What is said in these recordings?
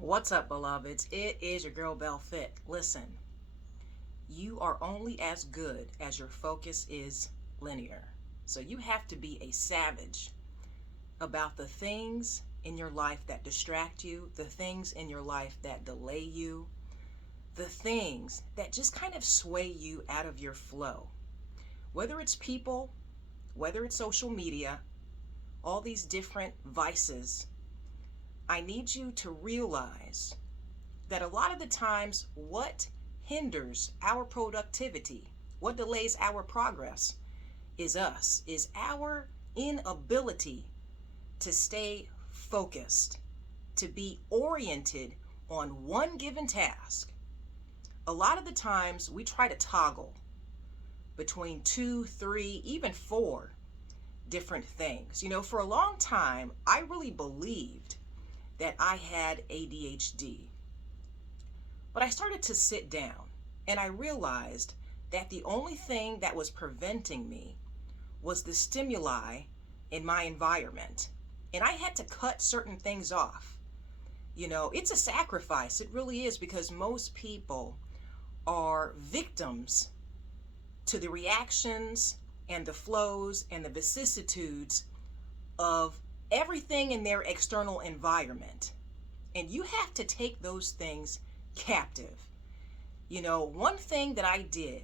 What's up, beloveds? It is your girl Belle Fit. Listen, you are only as good as your focus is linear. So you have to be a savage about the things in your life that distract you, the things in your life that delay you, the things that just kind of sway you out of your flow. Whether it's people, whether it's social media, all these different vices, I need you to realize that a lot of the times what hinders our productivity, what delays our progress is us, is our inability to stay focused, to be oriented on one given task. A lot of the times we try to toggle between 2, 3, even 4 different things. For a long time, I really believed that I had ADHD. But I started to sit down and I realized that the only thing that was preventing me was the stimuli in my environment. And I had to cut certain things off. It's a sacrifice. It really is, because most people are victims to the reactions and the flows and the vicissitudes of everything in their external environment. And you have to take those things captive. One thing that I did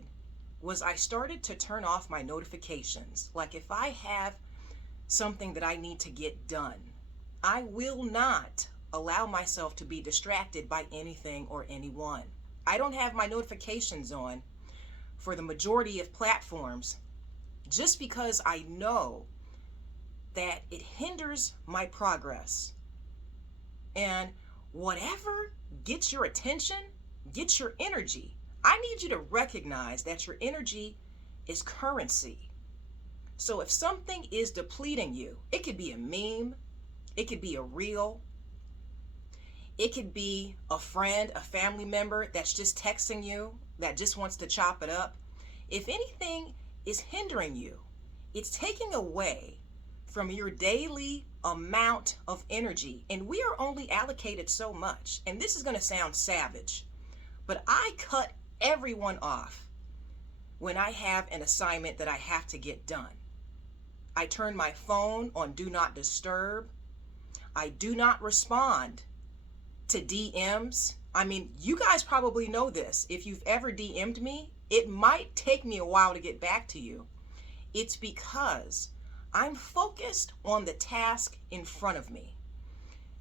was I started to turn off my notifications. Like if I have something that I need to get done, I will not allow myself to be distracted by anything or anyone. I don't have my notifications on for the majority of platforms just because I know that it hinders my progress. And whatever gets your attention, gets your energy, I need you to recognize that your energy is currency. So if something is depleting you, it could be a meme, it could be a reel, it could be a friend, a family member that's just texting you, that just wants to chop it up. If anything is hindering you, it's taking away from your daily amount of energy. And we are only allocated so much. And this is going to sound savage, but I cut everyone off when I have an assignment that I have to get done. I turn my phone on do not disturb. I do not respond to DMs. You guys probably know this. If you've ever DM'd me, it might take me a while to get back to you. It's because I'm focused on the task in front of me,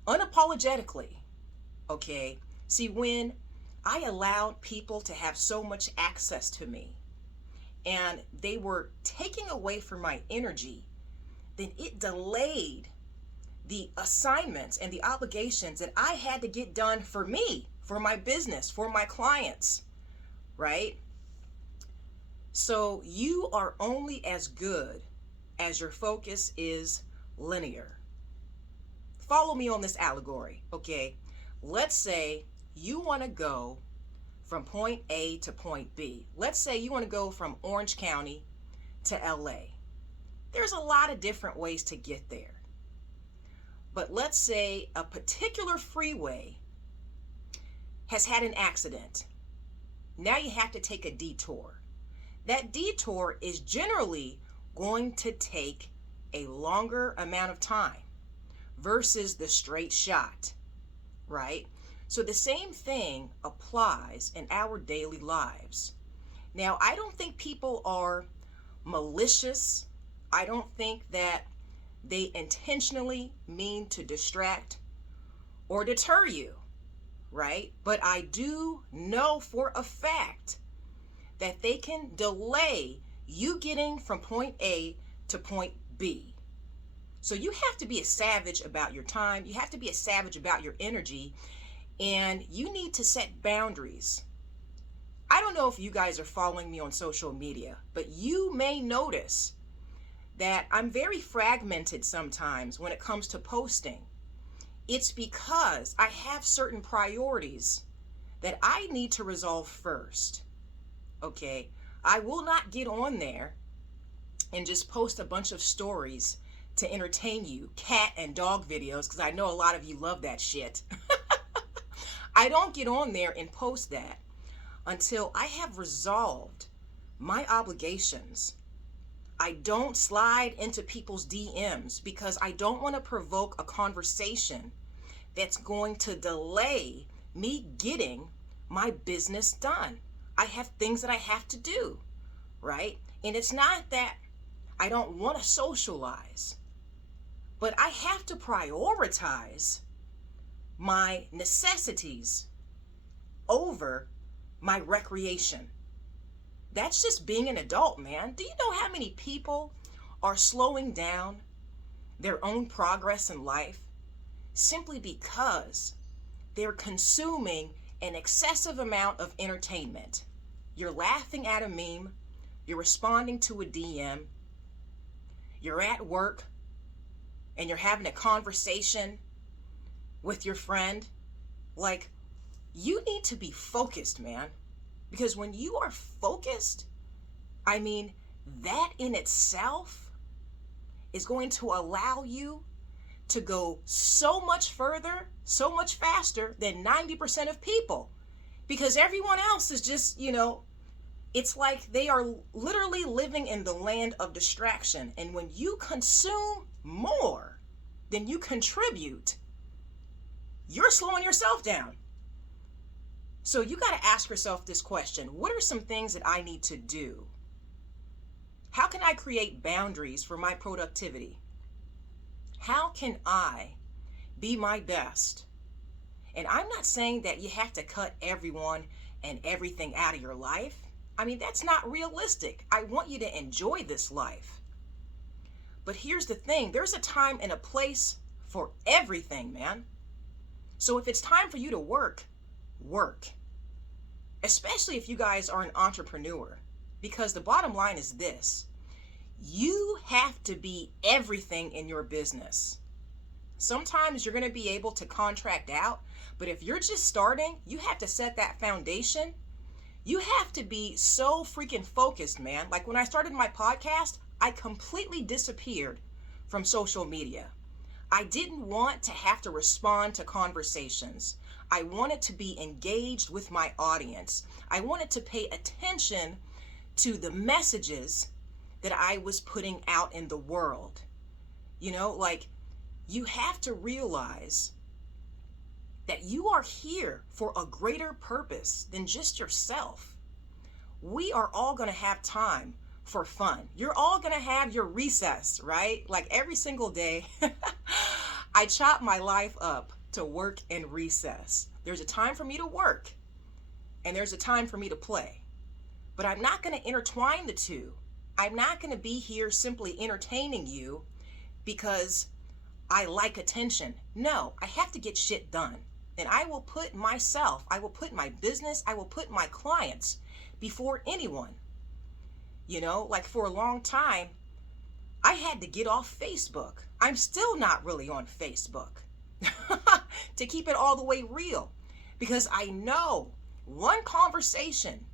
unapologetically, okay? See, when I allowed people to have so much access to me and they were taking away from my energy, then it delayed the assignments and the obligations that I had to get done for me, for my business, for my clients, right? So you are only as good as your focus is linear. Follow me on this allegory, okay? Let's say you want to go from point A to point B. Let's say you want to go from Orange County to LA. There's a lot of different ways to get there. But let's say a particular freeway has had an accident. Now you have to take a detour. That detour is generally going to take a longer amount of time versus the straight shot, right? So the same thing applies in our daily lives. Now, I don't think people are malicious. I don't think that they intentionally mean to distract or deter you, right? But I do know for a fact that they can delay you getting from point A to point B. So you have to be a savage about your time. You have to be a savage about your energy. And you need to set boundaries. I don't know if you guys are following me on social media, but you may notice that I'm very fragmented sometimes when it comes to posting. It's because I have certain priorities that I need to resolve first. Okay? I will not get on there and just post a bunch of stories to entertain you, cat and dog videos, because I know a lot of you love that shit. I don't get on there and post that until I have resolved my obligations. I don't slide into people's DMs because I don't want to provoke a conversation that's going to delay me getting my business done. I have things that I have to do, right? And it's not that I don't want to socialize, but I have to prioritize my necessities over my recreation. That's just being an adult, man. Do you know how many people are slowing down their own progress in life simply because they're consuming an excessive amount of entertainment? You're laughing at a meme, you're responding to a DM, you're at work, and you're having a conversation with your friend. Like, you need to be focused, man. Because when you are focused, I mean, that in itself is going to allow you to go so much further, so much faster than 90% of people. Because everyone else is just, it's like they are literally living in the land of distraction. And when you consume more than you contribute, you're slowing yourself down. So you got to ask yourself this question: what are some things that I need to do? How can I create boundaries for my productivity? How can I be my best? And I'm not saying that you have to cut everyone and everything out of your life. I mean, that's not realistic. I want you to enjoy this life. But here's the thing: there's a time and a place for everything, man. So if it's time for you to work, work. Especially if you guys are an entrepreneur. Because the bottom line is this: you have to be everything in your business. Sometimes you're going to be able to contract out, but if you're just starting, you have to set that foundation. You have to be so freaking focused, man. Like when I started my podcast, I completely disappeared from social media. I didn't want to have to respond to conversations. I wanted to be engaged with my audience. I wanted to pay attention to the messages that I was putting out in the world. You have to realize that you are here for a greater purpose than just yourself. We are all going to have time for fun. You're all going to have your recess, right? Like every single day, I chop my life up to work and recess. There's a time for me to work and there's a time for me to play. But I'm not going to intertwine the two. I'm not going to be here simply entertaining you because I like attention. No, I have to get shit done. And I will put myself, I will put my business, I will put my clients before anyone. Like for a long time, I had to get off Facebook. I'm still not really on Facebook to keep it all the way real, because I know one conversation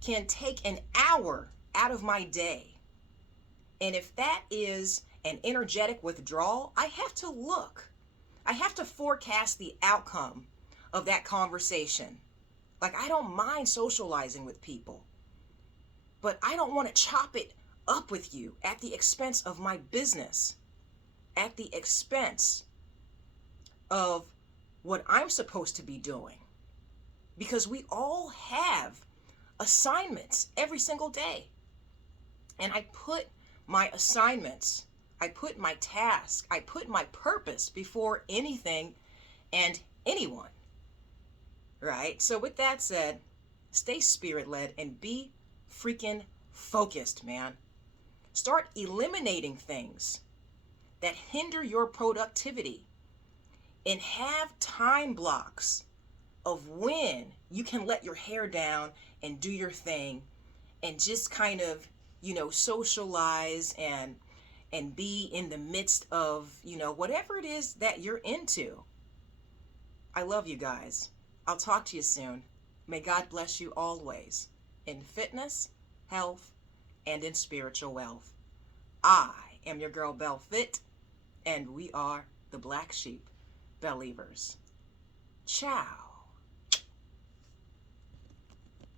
can take an hour out of my day. And if that is an energetic withdrawal, I have to look. I have to forecast the outcome of that conversation. Like, I don't mind socializing with people, but I don't want to chop it up with you at the expense of my business, at the expense of what I'm supposed to be doing. Because we all have assignments every single day. And I put my assignments, I put my task, I put my purpose before anything and anyone. Right? So with that said, stay spirit-led and be freaking focused, man. Start eliminating things that hinder your productivity and have time blocks of when you can let your hair down and do your thing and just kind of, socialize and be in the midst of, whatever it is that you're into. I love you guys. I'll talk to you soon. May God bless you always in fitness, health, and in spiritual wealth. I am your girl Belle Fit, and we are the Black Sheep Believers. Ciao.